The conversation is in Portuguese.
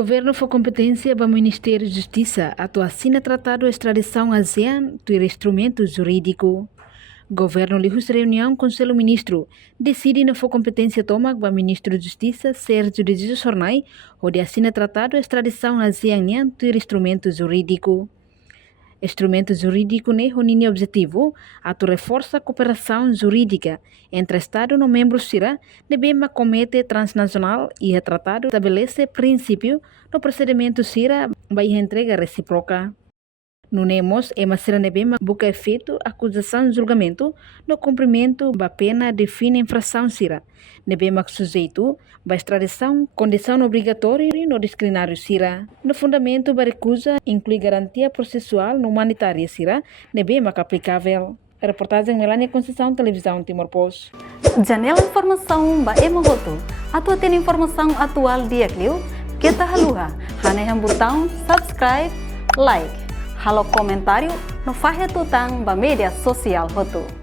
Governo for competência para o Ministério da Justiça assina tratado de extradição ASEAN do instrumento jurídico. Governo lihus reunião Conselho Ministro decide na for competência toma para o Ministro da Justiça Sérgio de Jesus Hornai onde assina tratado de extradição ASEAN do instrumento jurídico. Instrumento jurídico né o objetivo a reforça a cooperação jurídica entre Estado e membros sira de bem comete transnacional e o tratado estabelece princípio no procedimento sira vai entrega recíproca. No nemos é mas sira bem busca efeito acusação julgamento no cumprimento da pena de fim infração sira de bem sujeito ba extradição condição obrigatória no discriminário sira no fundamento da recusa inclui garantia processual no humanitária sira de bem aplicável. Reportagem Melania Conceição, Televisão Timor-Post. Janela informação ba emogoto. Atua tem informação atual dia Clio. Kita haluha. Haneham botão subscribe, like. Halo comentário no Fahia Tutang ba media sosial hotu.